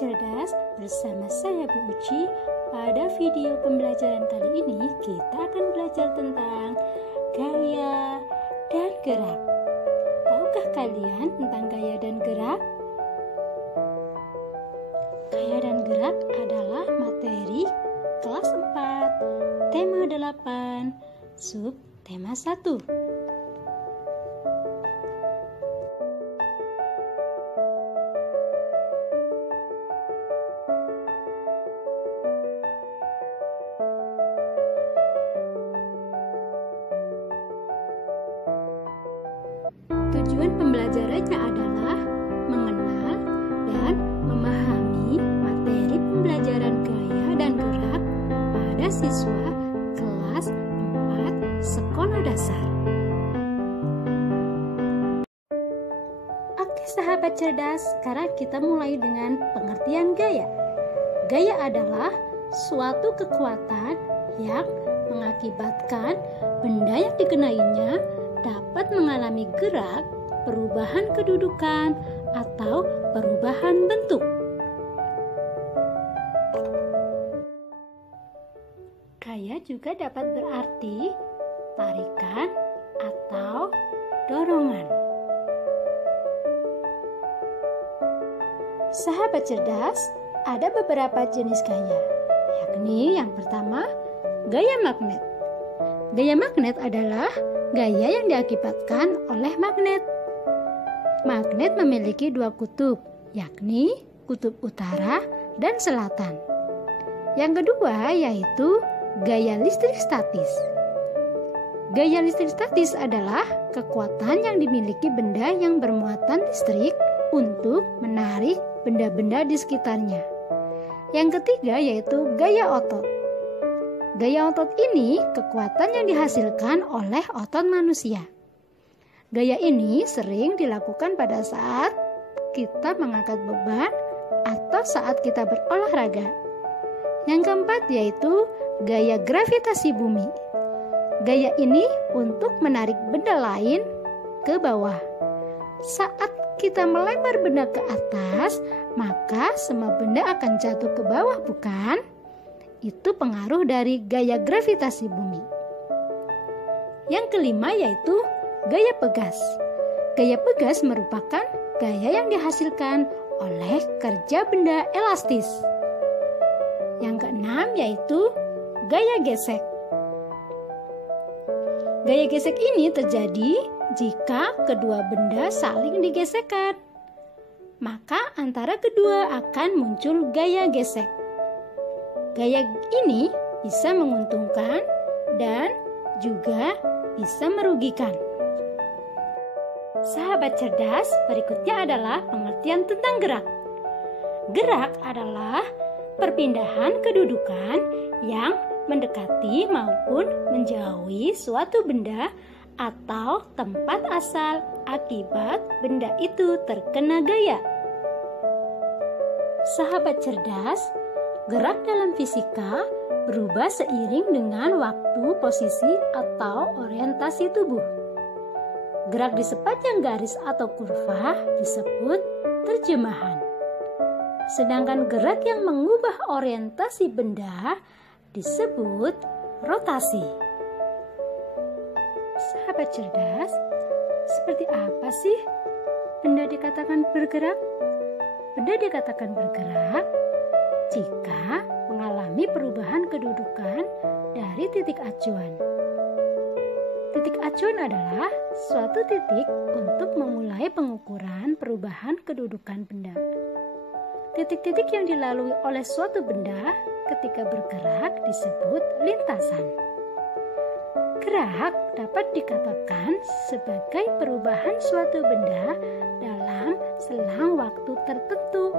cerdas, bersama saya Bu Uci. Pada video pembelajaran kali ini kita akan belajar tentang gaya dan gerak. Tahukah kalian tentang gaya dan gerak? Gaya dan gerak adalah materi kelas 4, tema 8, sub tema 1. Tujuan pembelajarannya adalah mengenal dan memahami materi pembelajaran gaya dan gerak pada siswa kelas 4 sekolah dasar. Oke sahabat cerdas, sekarang kita mulai dengan pengertian gaya. Gaya adalah suatu kekuatan yang mengakibatkan benda yang dikenainya dapat mengalami gerak, perubahan kedudukan, atau perubahan bentuk. Gaya juga dapat berarti tarikan atau dorongan. Sahabat cerdas, ada beberapa jenis gaya, yakni yang pertama, gaya magnet. Gaya magnet adalah gaya yang diakibatkan oleh magnet. Magnet memiliki dua kutub, yakni kutub utara dan selatan. Yang kedua yaitu gaya listrik statis. Gaya listrik statis adalah kekuatan yang dimiliki benda yang bermuatan listrik untuk menarik benda-benda di sekitarnya. Yang ketiga yaitu gaya otot. Gaya otot ini kekuatan yang dihasilkan oleh otot manusia. Gaya ini sering dilakukan pada saat kita mengangkat beban atau saat kita berolahraga. Yang keempat yaitu gaya gravitasi bumi. Gaya ini untuk menarik benda lain ke bawah. Saat kita melempar benda ke atas, maka semua benda akan jatuh ke bawah, bukan? Itu pengaruh dari gaya gravitasi bumi. Yang kelima yaitu gaya pegas. Gaya pegas merupakan gaya yang dihasilkan oleh kerja benda elastis. Yang keenam yaitu gaya gesek. Gaya gesek ini terjadi jika kedua benda saling digesekkan. Maka antara kedua akan muncul gaya gesek. Gaya ini bisa menguntungkan dan juga bisa merugikan. Sahabat cerdas, berikutnya adalah pengertian tentang gerak. Gerak adalah perpindahan kedudukan yang mendekati maupun menjauhi suatu benda atau tempat asal akibat benda itu terkena gaya. Sahabat cerdas, gerak dalam fisika berubah seiring dengan waktu, posisi, atau orientasi tubuh. Gerak di sepanjang garis atau kurva disebut terjemahan. Sedangkan gerak yang mengubah orientasi benda disebut rotasi. Sahabat cerdas, seperti apa sih benda dikatakan bergerak? Benda dikatakan bergerak jika mengalami perubahan kedudukan dari titik acuan. Titik acuan adalah suatu titik untuk memulai pengukuran perubahan kedudukan benda. Titik-titik yang dilalui oleh suatu benda ketika bergerak disebut lintasan. Gerak dapat dikatakan sebagai perubahan suatu benda dalam selang waktu tertentu.